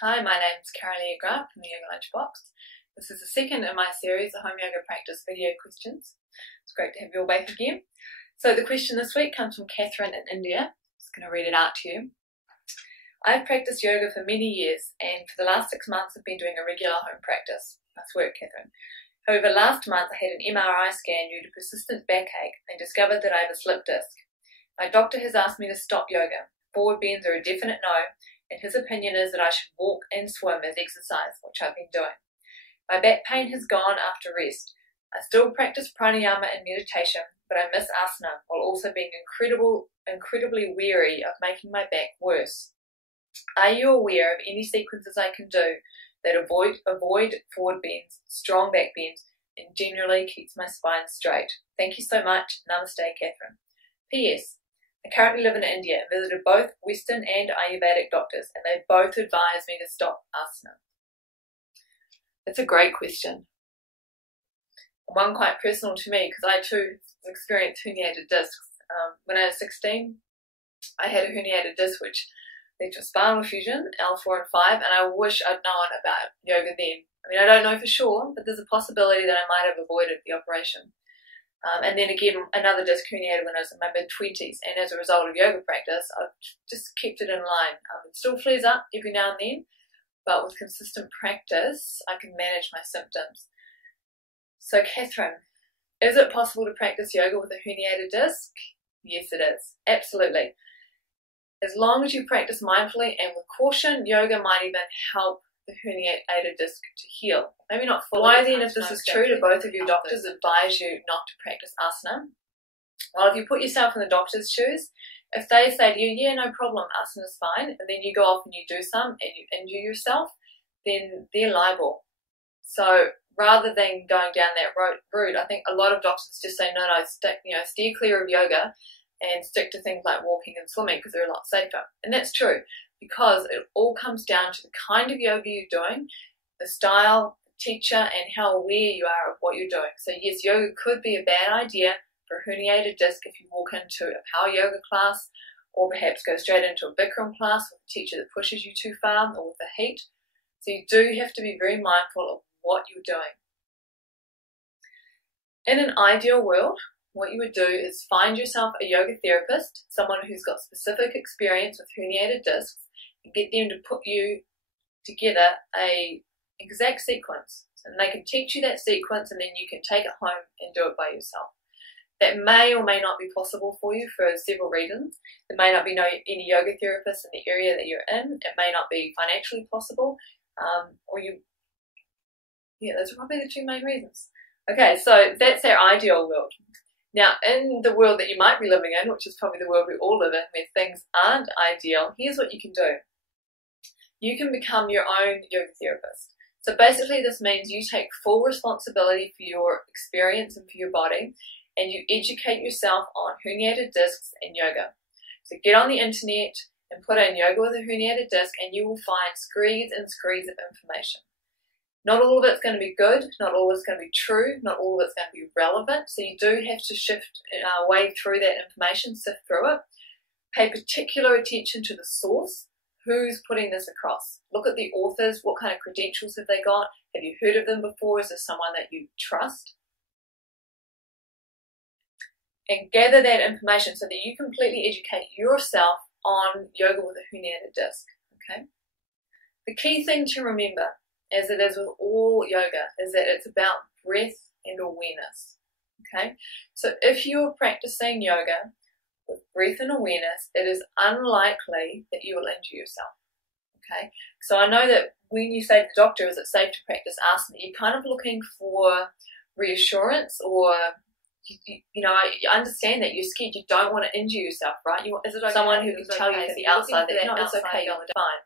Hi, my name is Kara-Leah Grant from the Yoga Lunchbox. This is the second in my series of home yoga practice video questions. It's great to have you all back again. So the question this week comes from Catherine in India. I'm just going to read it out to you. I've practiced yoga for many years, and for the last 6 months I've been doing a regular home practice. Nice work, Catherine. However, last month I had an MRI scan due to persistent backache and discovered that I have a slip disc. My doctor has asked me to stop yoga. Forward bends are a definite no, and his opinion is that I should walk and swim as exercise, which I've been doing. My back pain has gone after rest. I still practice pranayama and meditation, but I miss asana while also being incredibly wary of making my back worse. Are you aware of any sequences I can do that avoid forward bends, strong back bends, and generally keeps my spine straight? Thank you so much. Namaste, Catherine. P.S. I currently live in India and visited both Western and Ayurvedic doctors, and they both advised me to stop asana. It's a great question. One quite personal to me, because I too experienced herniated discs. When I was 16, I had a herniated disc which led to a spinal fusion, L4 and 5, and I wish I'd known about yoga then. I mean, I don't know for sure, but there's a possibility that I might have avoided the operation. And then again, another disc herniated when I was in my mid-20s, and as a result of yoga practice, I've just kept it in line. It still flares up every now and then, but with consistent practice, I can manage my symptoms. So, Catherine, is it possible to practice yoga with a herniated disc? Yes, it is. Absolutely. As long as you practice mindfully and with caution, yoga might even help the herniated disc to heal. Maybe not fully. Why then, if this is true, do both of your doctors advise you not to practice asana? Well, if you put yourself in the doctor's shoes, if they say to you, yeah, no problem, asana is fine, and then you go off and you do some and you injure yourself, then they're liable. So rather than going down that route, I think a lot of doctors just say, no, steer clear of yoga and stick to things like walking and swimming because they're a lot safer. And that's true, because it all comes down to the kind of yoga you're doing, the style, the teacher, and how aware you are of what you're doing. So yes, yoga could be a bad idea for a herniated disc if you walk into a power yoga class, or perhaps go straight into a Bikram class with a teacher that pushes you too far, or with the heat. So you do have to be very mindful of what you're doing. In an ideal world, what you would do is find yourself a yoga therapist, someone who's got specific experience with herniated discs, and get them to put you together an exact sequence. And they can teach you that sequence, and then you can take it home and do it by yourself. That may or may not be possible for you for several reasons. There may not be any yoga therapists in the area that you're in. It may not be financially possible, those are probably the two main reasons. Okay, so that's our ideal world. Now, in the world that you might be living in, which is probably the world we all live in, where things aren't ideal, here's what you can do. You can become your own yoga therapist. So basically this means you take full responsibility for your experience and for your body, and you educate yourself on herniated discs and yoga. So get on the internet and put in yoga with a herniated disc, and you will find screeds and screeds of information. Not all of it's going to be good, not all of it's going to be true, not all of it's going to be relevant, so you do have to wade through that information, sift through it. Pay particular attention to the source. Who's putting this across? Look at the authors. What kind of credentials have they got? Have you heard of them before? Is this someone that you trust? And gather that information so that you completely educate yourself on yoga with a herniated disc. Okay? The key thing to remember, as it is with all yoga, is that it's about breath and awareness. Okay? So if you're practicing yoga with breath and awareness, it is unlikely that you will injure yourself. Okay? So I know that when you say to the doctor, is it safe to practice asana, you're kind of looking for reassurance, or I understand that you're scared, you don't want to injure yourself, right? Is it okay? Someone who can tell you from the outside that no, it's okay, you're fine.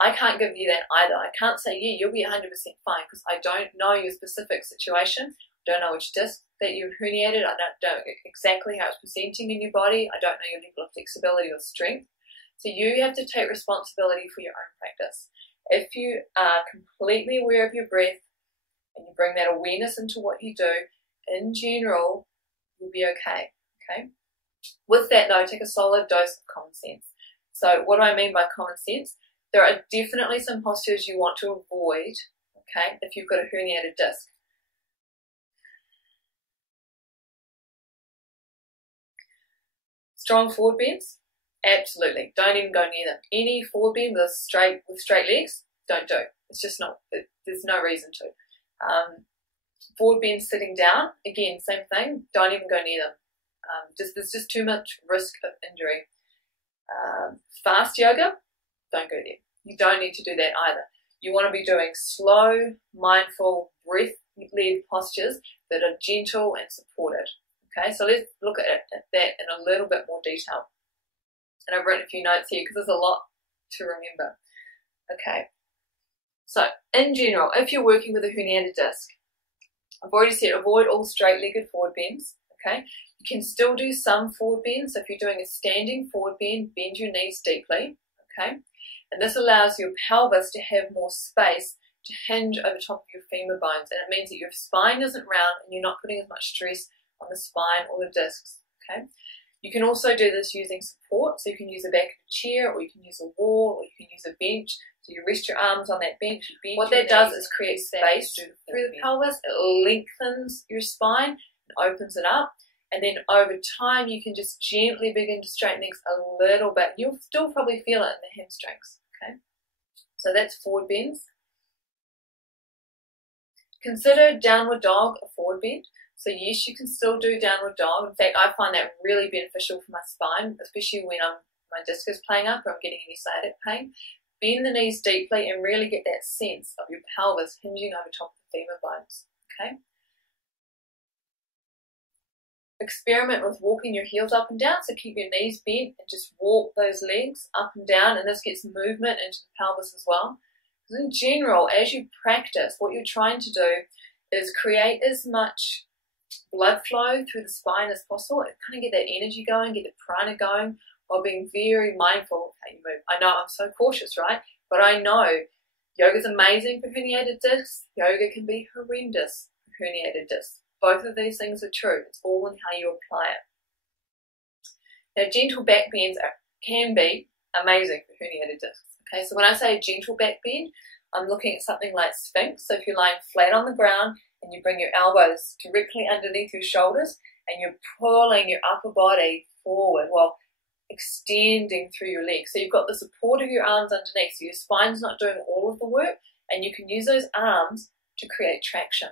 I can't give you that either. I can't say, yeah, you'll be 100% fine, because I don't know your specific situation. I don't know which disc that you've herniated. I don't know exactly how it's presenting in your body. I don't know your level of flexibility or strength. So you have to take responsibility for your own practice. If you are completely aware of your breath and you bring that awareness into what you do, in general, you'll be okay. Okay. With that though, take a solid dose of common sense. So what do I mean by common sense? There are definitely some postures you want to avoid, okay, if you've got a herniated disc. Strong forward bends? Absolutely. Don't even go near them. Any forward bend with straight legs, don't do. It's just not, there's no reason to. Forward bends sitting down, again, same thing, don't even go near them. There's just too much risk of injury. Fast yoga, don't go there. You don't need to do that either. You want to be doing slow, mindful, breath-led postures that are gentle and supported. Okay, so let's look at that in a little bit more detail. And I've written a few notes here because there's a lot to remember. Okay, so in general, if you're working with a herniated disc, I've already said avoid all straight-legged forward bends. Okay, you can still do some forward bends. So if you're doing a standing forward bend, bend your knees deeply. Okay, and this allows your pelvis to have more space to hinge over top of your femur bones, and it means that your spine isn't round and you're not putting as much stress on the spine or the discs. Okay, you can also do this using support, so you can use the back of a chair, or you can use a wall, or you can use a bench. So you rest your arms on that bench. What that does is create space through the pelvis. It lengthens your spine and opens it up. And then over time, you can just gently begin to straighten things a little bit. You'll still probably feel it in the hamstrings. Okay, so that's forward bends. Consider downward dog a forward bend. So yes, you can still do downward dog. In fact, I find that really beneficial for my spine, especially when my disc is playing up or I'm getting any sciatic pain. Bend the knees deeply and really get that sense of your pelvis hinging over top of the femur bones. Okay. Experiment with walking your heels up and down, so keep your knees bent and just walk those legs up and down, and this gets movement into the pelvis as well. Because in general, as you practice, what you're trying to do is create as much blood flow through the spine as possible and kind of get that energy going, get the prana going, while being very mindful of how you move. I know I'm so cautious, right? But I know yoga's amazing for herniated discs. Yoga can be horrendous for herniated discs. Both of these things are true. It's all in how you apply it. Now, gentle back bends can be amazing for herniated discs. Okay, so when I say a gentle back bend, I'm looking at something like Sphinx. So if you're lying flat on the ground and you bring your elbows directly underneath your shoulders and you're pulling your upper body forward while extending through your legs. So you've got the support of your arms underneath, so your spine's not doing all of the work, and you can use those arms to create traction.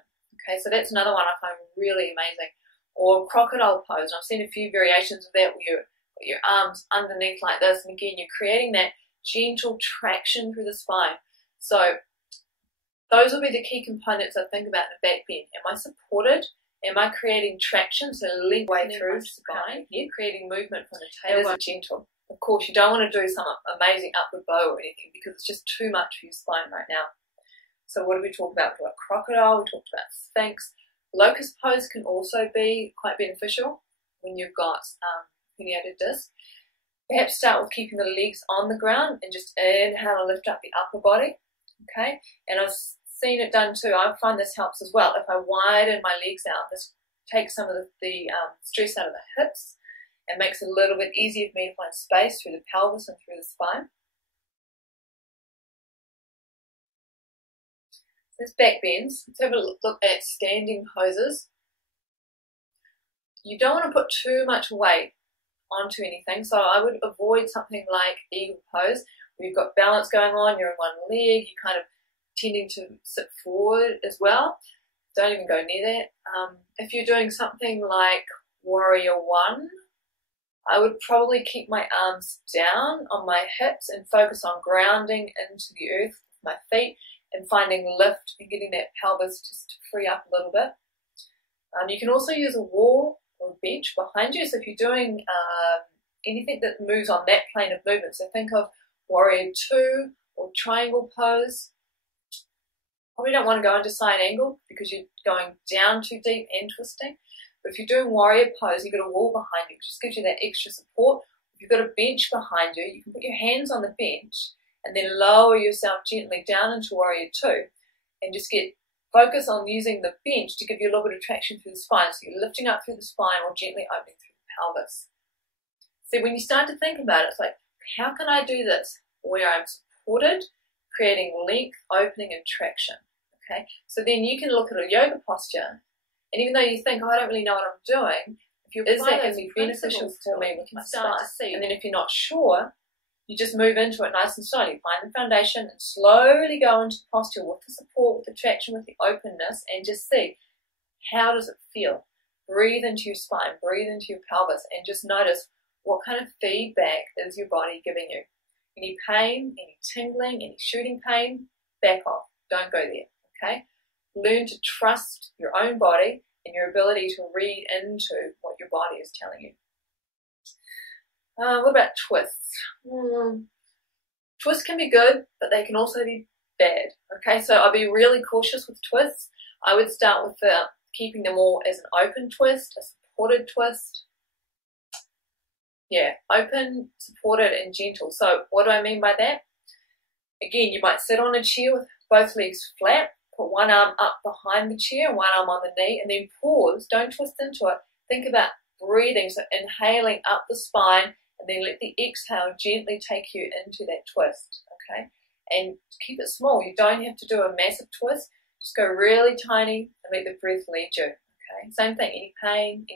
Okay, so that's another one I find really amazing. Or crocodile pose. I've seen a few variations of that where you've got your arms underneath like this, and again, you're creating that gentle traction through the spine. So those will be the key components I think about in a back bend. Am I supported? Am I creating traction, so length way through the spine? Yeah, creating movement from the tailbone. Gentle. Of course, you don't want to do some amazing upward bow or anything because it's just too much for your spine right now. So what did we talk about? We talked about crocodile, we talked about Sphinx. Locust pose can also be quite beneficial when you've got herniated disc. Perhaps start with keeping the legs on the ground and just inhale and lift up the upper body. Okay, and I've seen it done too. I find this helps as well. If I widen my legs out, this takes some of the stress out of the hips and makes it a little bit easier for me to find space through the pelvis and through the spine. So this back bends. Let's have a look at standing poses. You don't want to put too much weight onto anything, so I would avoid something like eagle pose, where you've got balance going on, you're on one leg, you're kind of tending to sit forward as well. Don't even go near that. If you're doing something like warrior one, I would probably keep my arms down on my hips and focus on grounding into the earth with my feet and finding lift and getting that pelvis just to free up a little bit. You can also use a wall or a bench behind you. So if you're doing anything that moves on that plane of movement, so think of warrior two or triangle pose. Probably don't want to go into side angle because you're going down too deep and twisting. But if you're doing warrior pose, you've got a wall behind you, which just gives you that extra support. If you've got a bench behind you, you can put your hands on the bench and then lower yourself gently down into warrior two and just focus on using the bench to give you a little bit of traction through the spine. So you're lifting up through the spine or gently opening through the pelvis. So when you start to think about it, it's like, how can I do this where I'm supported, creating length, opening, and traction. Okay, so then you can look at a yoga posture, and even though you think, oh, I don't really know what I'm doing, if you is that going to be beneficial for me with my spine? And then if you're not sure, you just move into it nice and slowly. Find the foundation and slowly go into the posture with the support, with the traction, with the openness, and just see, how does it feel? Breathe into your spine, breathe into your pelvis, and just notice what kind of feedback is your body giving you. Any pain, any tingling, any shooting pain, back off. Don't go there, okay? Learn to trust your own body and your ability to read into what your body is telling you. What about twists? Twists can be good, but they can also be bad. Okay, so I'll be really cautious with twists. I would start with keeping them all as an open twist, a supported twist. Yeah, open, supported, and gentle. So what do I mean by that? Again, you might sit on a chair with both legs flat, put one arm up behind the chair and one arm on the knee, and then pause. Don't twist into it. Think about breathing, so inhaling up the spine, and then let the exhale gently take you into that twist, okay? And keep it small. You don't have to do a massive twist. Just go really tiny and let the breath lead you, okay? Same thing, any pain,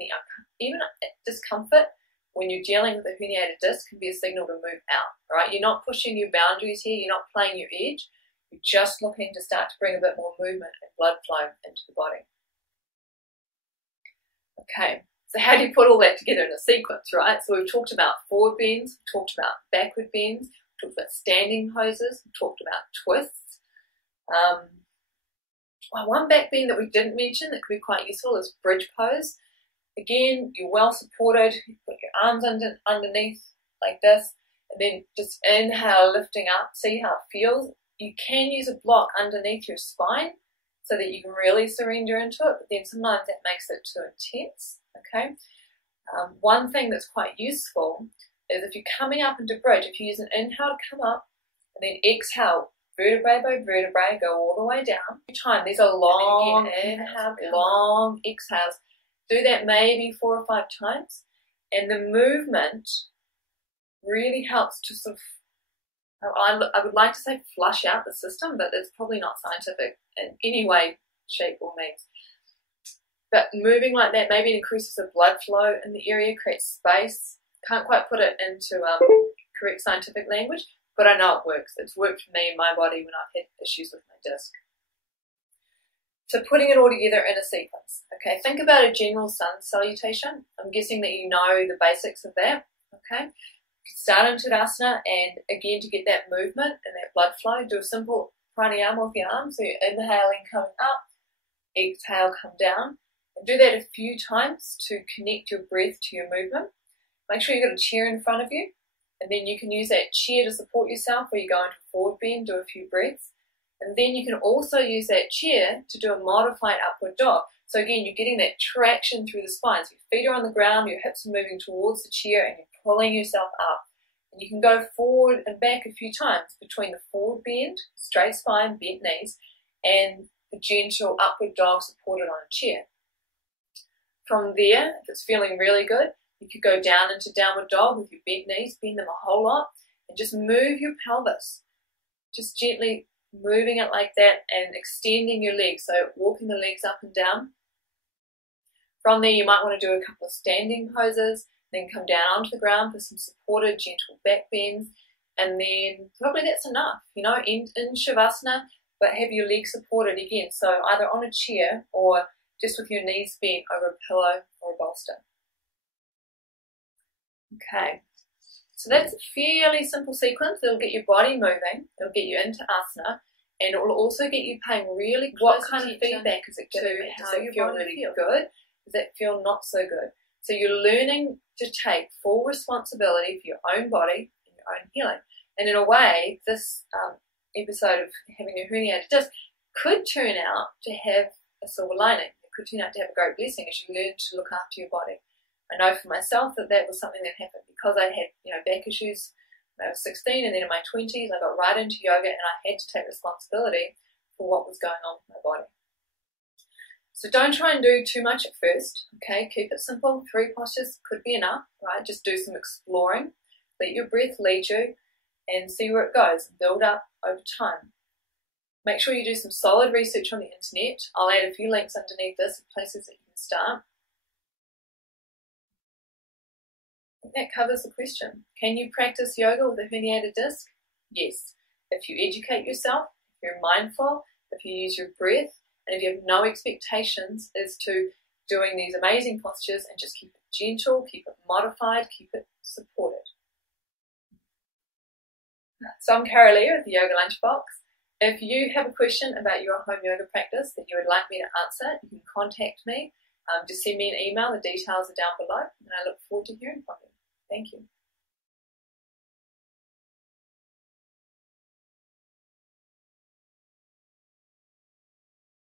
even discomfort when you're dealing with a herniated disc can be a signal to move out, right? You're not pushing your boundaries here. You're not playing your edge. You're just looking to start to bring a bit more movement and blood flow into the body. Okay. So how do you put all that together in a sequence, right? So we've talked about forward bends, we've talked about backward bends, we've talked about standing poses, we've talked about twists. One back bend that we didn't mention that could be quite useful is bridge pose. Again, you're well supported, you put your arms underneath like this, and then just inhale, lifting up, see how it feels. You can use a block underneath your spine so that you can really surrender into it, but then sometimes that makes it too intense. Okay. One thing that's quite useful is if you're coming up into bridge, if you use an inhale to come up and then exhale, vertebrae by vertebrae, go all the way down. These are long inhales, long exhales. Do that maybe 4 or 5 times, and the movement really helps to sort of, I would like to say flush out the system, but it's probably not scientific in any way, shape or means. But moving like that, maybe it increases the blood flow in the area, creates space. Can't quite put it into correct scientific language, but I know it works. It's worked for me in my body when I've had issues with my disc. So putting it all together in a sequence. Okay, think about a general sun salutation. I'm guessing that you know the basics of that. Okay, start in Tadasana, and again, to get that movement and that blood flow, do a simple pranayama with your arms. So you're inhaling, coming up, exhale, come down. And do that a few times to connect your breath to your movement. Make sure you've got a chair in front of you, and then you can use that chair to support yourself where you go into forward bend, do a few breaths. And then you can also use that chair to do a modified upward dog. So again, you're getting that traction through the spine. So your feet are on the ground, your hips are moving towards the chair, and you're pulling yourself up. And you can go forward and back a few times between the forward bend, straight spine, bent knees, and the gentle upward dog supported on a chair. From there, if it's feeling really good, you could go down into downward dog with your bent knees, bend them a whole lot, and just move your pelvis. Just gently moving it like that and extending your legs, so walking the legs up and down. From there, you might want to do a couple of standing poses, then come down onto the ground for some supported, gentle back bends, and then probably that's enough, in Shavasana, but have your legs supported again, so either on a chair or just with your knees bent over a pillow or a bolster. Okay, so that's a fairly simple sequence. It'll get your body moving, it'll get you into asana, and it will also get you paying really close attention. What kind of feedback is it giving? Does it feel really good? Does it feel not so good? So you're learning to take full responsibility for your own body and your own healing. And in a way, this episode of having a herniated disc could turn out to have a silver lining. It could turn out to have a great blessing as you learn to look after your body. I know for myself that was something that happened because I had back issues when I was 16, and then in my 20s I got right into yoga and I had to take responsibility for what was going on with my body. So don't try and do too much at first, okay? Keep it simple. 3 postures could be enough, right? Just do some exploring. Let your breath lead you. and see where it goes and build up over time. Make sure you do some solid research on the internet. I'll add a few links underneath this of places that you can start. That covers the question. Can you practice yoga with a herniated disc? Yes. If you educate yourself, if you're mindful, if you use your breath, and if you have no expectations as to doing these amazing postures and just keep it gentle, keep it modified, keep it supported. So I'm Kara-Leah with the Yoga Lunchbox. If you have a question about your home yoga practice that you would like me to answer, you can contact me. Just send me an email. The details are down below, and I look forward to hearing from you. Thank you.